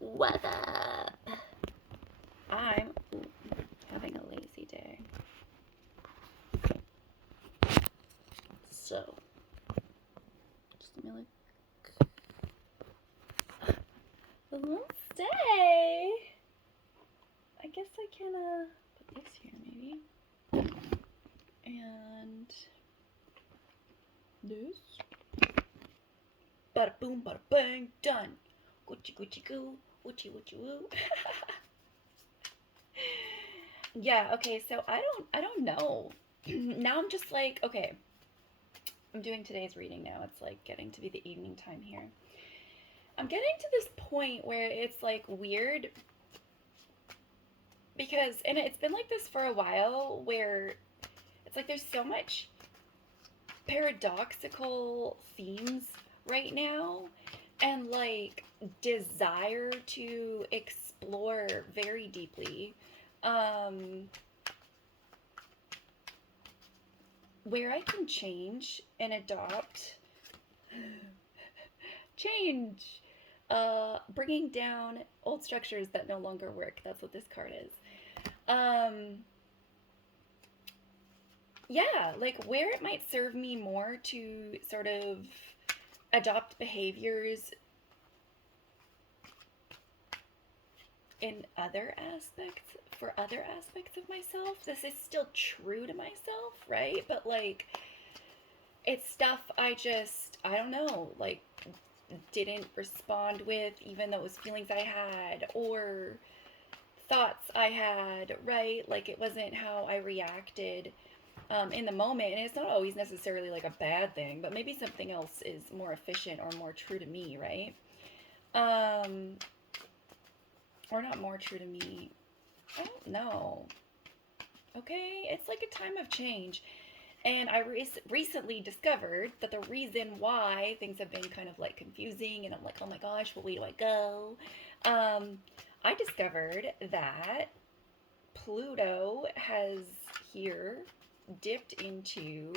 What's up? I'm having a lazy day. So, just let me look. Let's stay. I guess I can put this here maybe. And this. Bada boom, bada bang, done. Gucci Gucci goo, woochie woochie woo. Yeah, okay, so I don't know. Now I'm just like, okay, I'm doing today's reading now. It's like getting to be the evening time here. I'm getting to this point where it's like weird because, and it's been like this for a while, where it's like there's so much paradoxical themes right now, and like desire to explore very deeply. Um, where I can change and adopt, change, bringing down old structures that no longer work. That's what this card is. Um, yeah, like where it might serve me more to sort of adopt behaviors in other aspects, for other aspects of myself. This is still true to myself, right? But like it's stuff I don't know, like didn't respond with, even though it was feelings I had or thoughts I had, right? Like it wasn't how I reacted in the moment. And it's not always necessarily like a bad thing, but maybe something else is more efficient or more true to me, right? Um, or not more true to me. I don't know. Okay, it's like a time of change. And I recently discovered that the reason why things have been kind of like confusing, and I'm like, oh my gosh, what way do I go? Um, I discovered that Pluto has here dipped into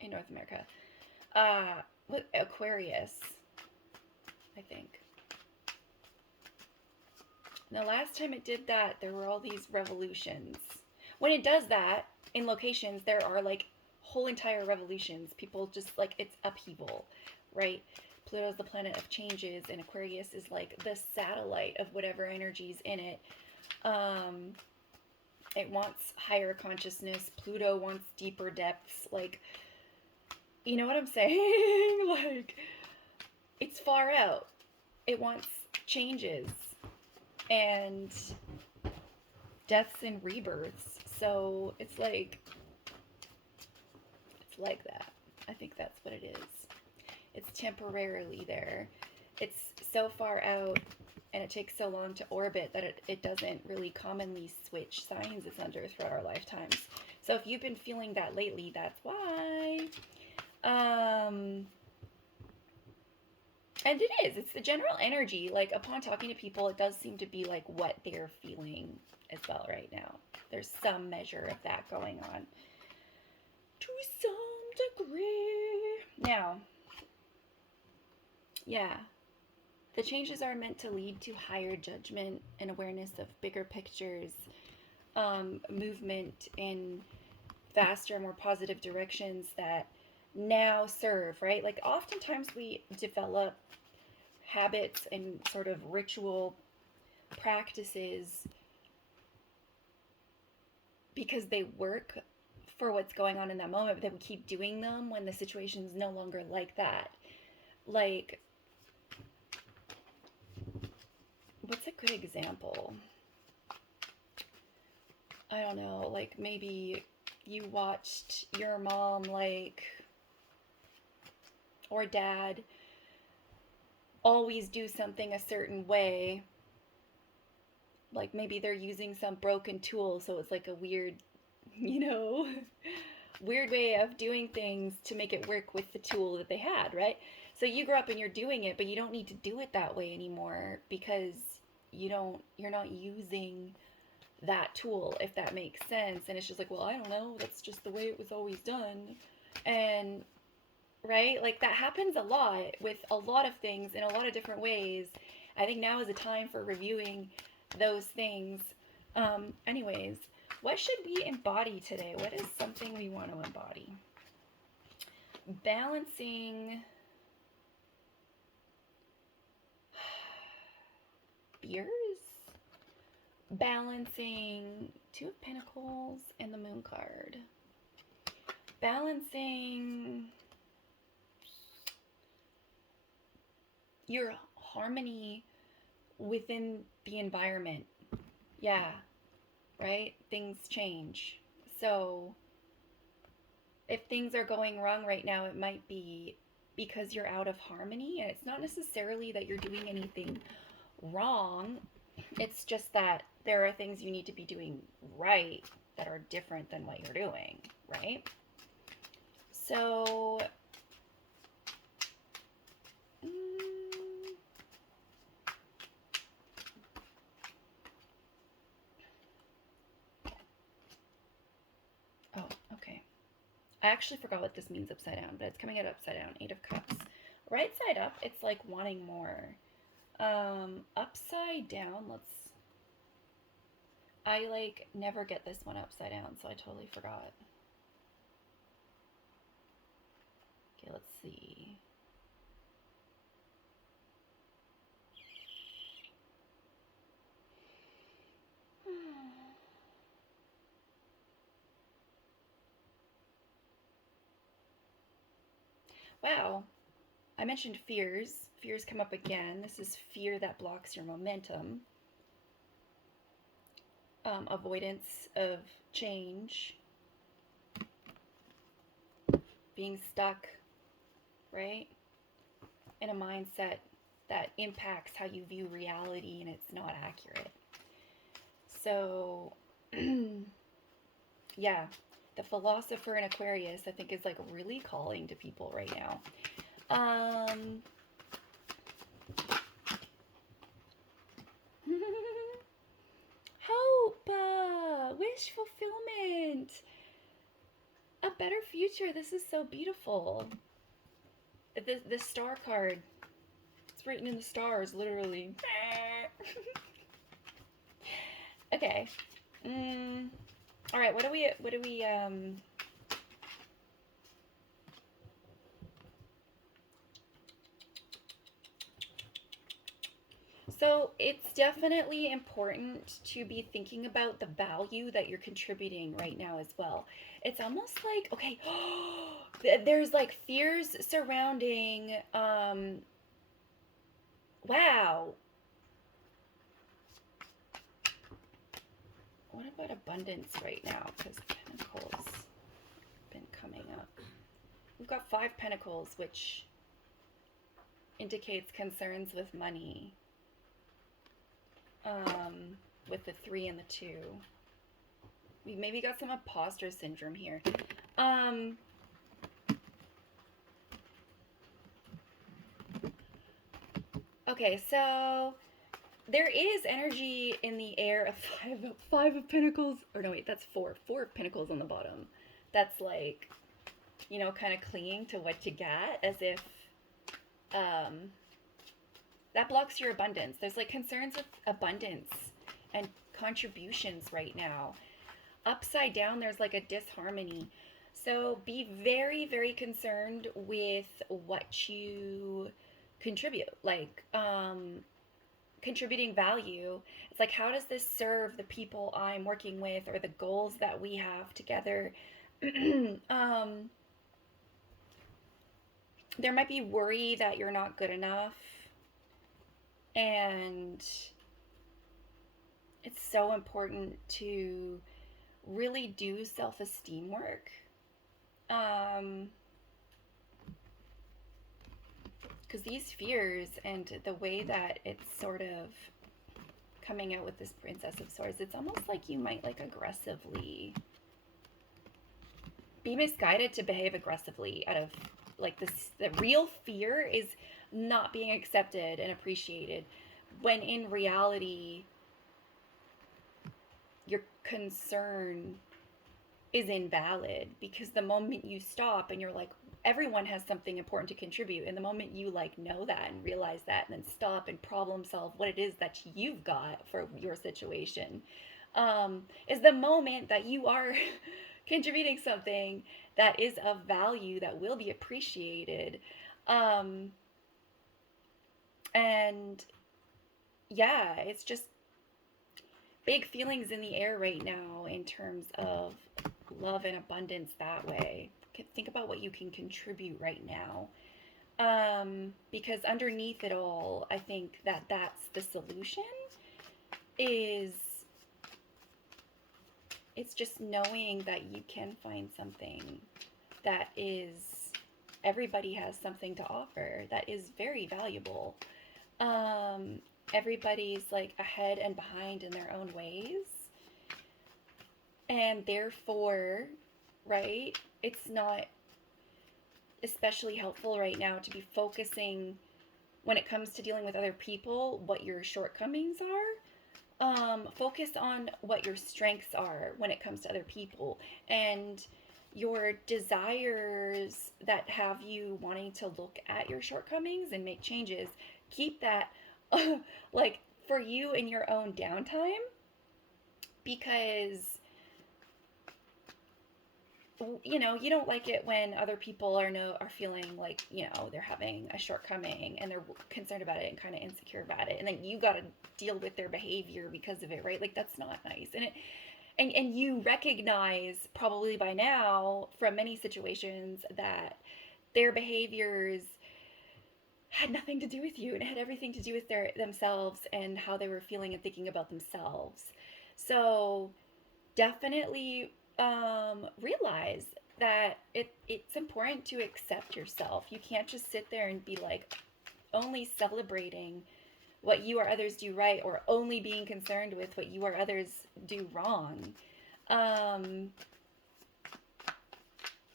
in North America. What Aquarius, I think. And the last time it did that, there were all these revolutions. When it does that in locations, there are like whole entire revolutions. People just like it's upheaval, right? Pluto's the planet of changes, and Aquarius is like the satellite of whatever energy's in it. Um, it wants higher consciousness. Pluto wants deeper depths. Like, you know what I'm saying? Like, it's far out. It wants changes and deaths and rebirths. So it's like that. I think that's what it is. It's temporarily there. It's so far out and it takes so long to orbit that it doesn't really commonly switch signs it's under throughout our lifetimes. So if you've been feeling that lately, that's why. Um, and it is. It's the general energy. Like upon talking to people, it does seem to be like what they're feeling as well right now. There's some measure of that going on to some degree. Now, yeah, the changes are meant to lead to higher judgment and awareness of bigger pictures, movement in faster, more positive directions that now serve, right? Like oftentimes we develop habits and sort of ritual practices because they work for what's going on in that moment, but then we keep doing them when the situation is no longer like that. Like, what's a good example? I don't know, like maybe you watched your mom, like, or dad always do something a certain way. Like maybe they're using some broken tool, so it's like a weird, you know, weird way of doing things to make it work with the tool that they had, right? So you grow up and you're doing it, but you don't need to do it that way anymore because you're not using that tool, if that makes sense. And it's just like, well, I don't know, that's just the way it was always done. And right? Like that happens a lot with a lot of things in a lot of different ways. I think now is a time for reviewing those things. Anyways, what should we embody today? What is something we want to embody? Balancing fears, balancing Two of Pentacles and the Moon card, balancing your harmony within the environment. Yeah, right? Things change. So if things are going wrong right now, it might be because you're out of harmony, and it's not necessarily that you're doing anything wrong. It's just that there are things you need to be doing right that are different than what you're doing, right? So oh, okay. I actually forgot what this means upside down, but it's coming out upside down. 8 of Cups. Right side up, it's like wanting more. Upside down, I like never get this one upside down, so I totally forgot. Okay, let's see. Wow. I mentioned fears. Fears come up again. This is fear that blocks your momentum. Avoidance of change. Being stuck, right? In a mindset that impacts how you view reality and it's not accurate. So, yeah, the philosopher in Aquarius, I think, is like really calling to people right now. Hope, wish fulfillment, a better future. This is so beautiful. The star card, it's written in the stars, literally. Okay. All right, what do we So it's definitely important to be thinking about the value that you're contributing right now as well. It's almost like, okay, there's like fears surrounding, wow. What about abundance right now? Because Pentacles been coming up. We've got 5 Pentacles, which indicates concerns with money. With the 3 and the 2. We maybe got some imposter syndrome here. Okay, so there is energy in the air of 5 of Pentacles. Or no, wait, that's 4 of Pentacles on the bottom. That's like, you know, kind of clinging to what you got, as if that blocks your abundance. There's like concerns with abundance and contributions right now. Upside down, there's like a disharmony. So be very, very concerned with what you contribute. Like, contributing value. It's like, how does this serve the people I'm working with or the goals that we have together? There might be worry that you're not good enough. And it's so important to really do self-esteem work. Because these fears and the way that it's sort of coming out with this Princess of Swords, it's almost like you might like aggressively be misguided to behave aggressively out of like this. The real fear is not being accepted and appreciated, when in reality your concern is invalid, because the moment you stop and you're like, everyone has something important to contribute. And the moment you like know that and realize that, and then stop and problem solve what it is that you've got for your situation, is the moment that you are contributing something that is of value, that will be appreciated. Um, and yeah, it's just big feelings in the air right now in terms of love and abundance that way. Think about what you can contribute right now. Because underneath it all, I think that that's the solution, is it's just knowing that you can find something that is, everybody has something to offer that is very valuable. Everybody's like ahead and behind in their own ways. And therefore, right, it's not especially helpful right now to be focusing, when it comes to dealing with other people, what your shortcomings are. Focus on what your strengths are when it comes to other people, and your desires that have you wanting to look at your shortcomings and make changes. Keep that like for you in your own downtime, because you don't like it when other people are feeling like, they're having a shortcoming and they're concerned about it and kind of insecure about it, and then you got to deal with their behavior because of it, right? Like, that's not nice. And you recognize probably by now from many situations that their behaviors had nothing to do with you, and it had everything to do with themselves and how they were feeling and thinking about themselves. So definitely realize that it's important to accept yourself. You can't just sit there and be like only celebrating what you or others do right, or only being concerned with what you or others do wrong.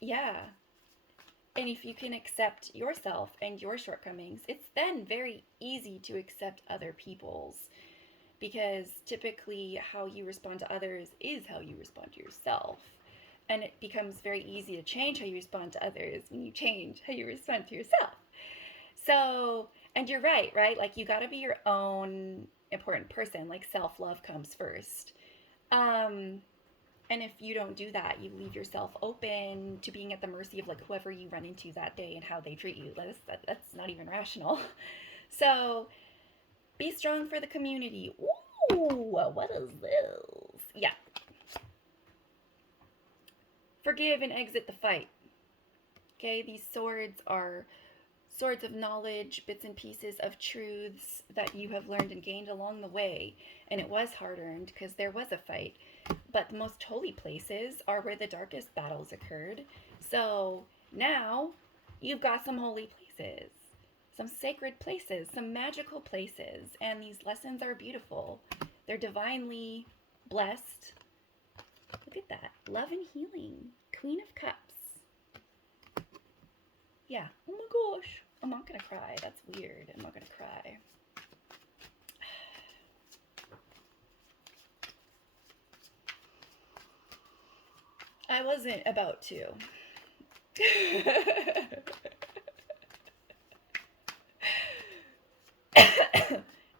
Yeah. And if you can accept yourself and your shortcomings, it's then very easy to accept other people's, because typically how you respond to others is how you respond to yourself. And it becomes very easy to change how you respond to others when you change how you respond to yourself. So, and you're right? Like, you got to be your own important person. Like, self-love comes first. And if you don't do that, you leave yourself open to being at the mercy of like whoever you run into that day and how they treat you. That's not even rational. So be strong for the community. Ooh, what is this? Yeah. Forgive and exit the fight. Okay, these swords are swords of knowledge, bits and pieces of truths that you have learned and gained along the way. And it was hard earned because there was a fight. But the most holy places are where the darkest battles occurred. So now you've got some holy places, some sacred places, some magical places. And these lessons are beautiful. They're divinely blessed. Look at that. Love and healing. Queen of Cups. Yeah. Oh my gosh. I'm not going to cry. That's weird. I'm not going to cry. I wasn't about to.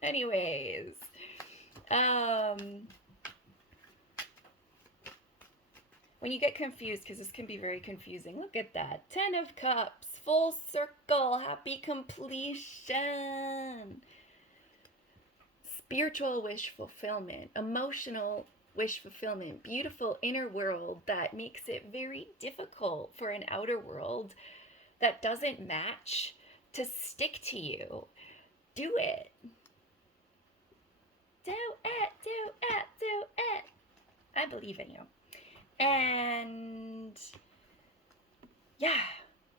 Anyways, when you get confused, because this can be very confusing, look at that. 10 of Cups, full circle, happy completion. Spiritual wish fulfillment, emotional wish fulfillment, beautiful inner world that makes it very difficult for an outer world that doesn't match to stick to you. Do it. Do it, do it, do it. I believe in you. And yeah,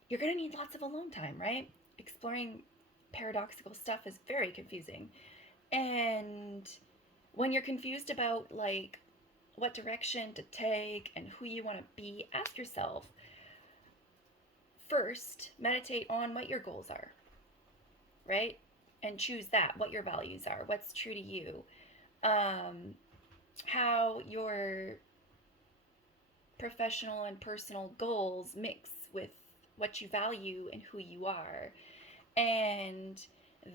you're going to need lots of alone time, right? Exploring paradoxical stuff is very confusing. And when you're confused about like what direction to take and who you want to be, ask yourself first, meditate on what your goals are, right? And choose that, what your values are, what's true to you, how your professional and personal goals mix with what you value and who you are. And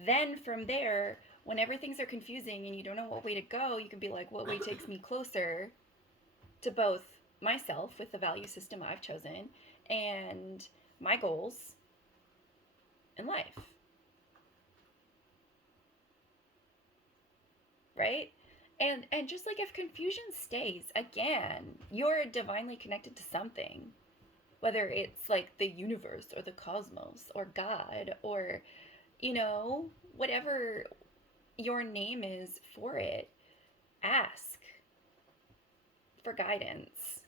then from there, whenever things are confusing and you don't know what way to go, you can be like, what way takes me closer to both myself with the value system I've chosen and my goals in life, right? And just like if confusion stays, again, you're divinely connected to something, whether it's like the universe or the cosmos or God or, whatever your name is for it. Ask for guidance,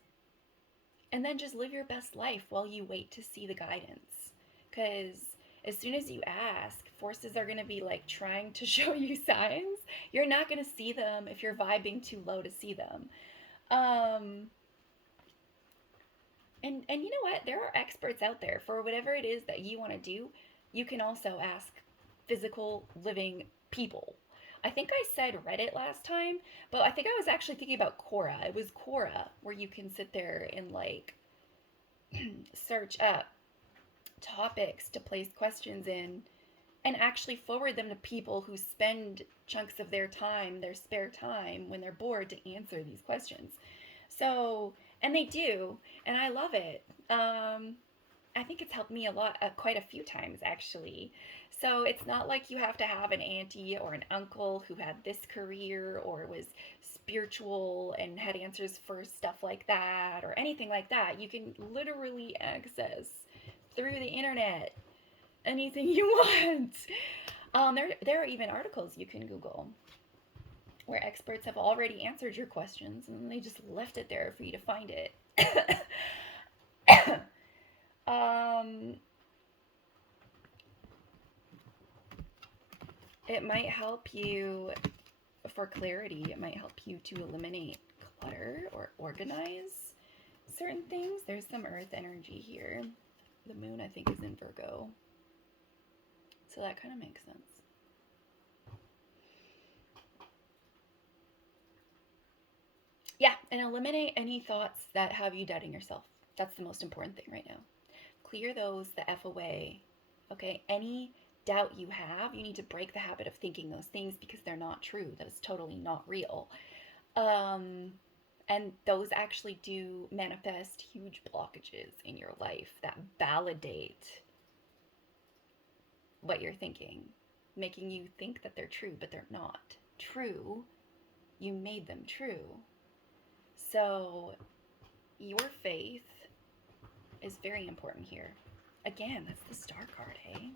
and then just live your best life while you wait to see the guidance. Because as soon as you ask, forces are going to be like trying to show you signs. You're not going to see them if you're vibing too low to see them. Um, and you know what? There are experts out there for whatever it is that you want to do. You can also ask physical living people. I think I said Reddit last time, but I think I was actually thinking about Quora. It was Quora where you can sit there and like search up topics to place questions in and actually forward them to people who spend chunks of their time, their spare time when they're bored to answer these questions. So, and they do, and I love it. I think it's helped me a lot, quite a few times actually. So it's not like you have to have an auntie or an uncle who had this career or was spiritual and had answers for stuff like that or anything like that. You can literally access through the internet anything you want. There are even articles you can Google where experts have already answered your questions and they just left it there for you to find it. um, it might help you for clarity. It might help you to eliminate clutter or organize certain things. There's some earth energy here. The moon, I think, is in Virgo. So that kind of makes sense. Yeah, and eliminate any thoughts that have you doubting yourself. That's the most important thing right now. Clear those the F away. Okay, any doubt you have, you need to break the habit of thinking those things because they're not true. That is totally not real. And those actually do manifest huge blockages in your life that validate what you're thinking, making you think that they're true, but they're not true. You made them true. So your faith is very important here. Again, that's the star card, hey?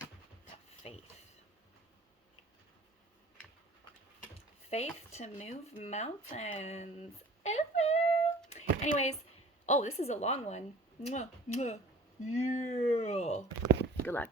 That faith. Faith to move mountains. Anyways, oh, this is a long one. Yeah. Good luck.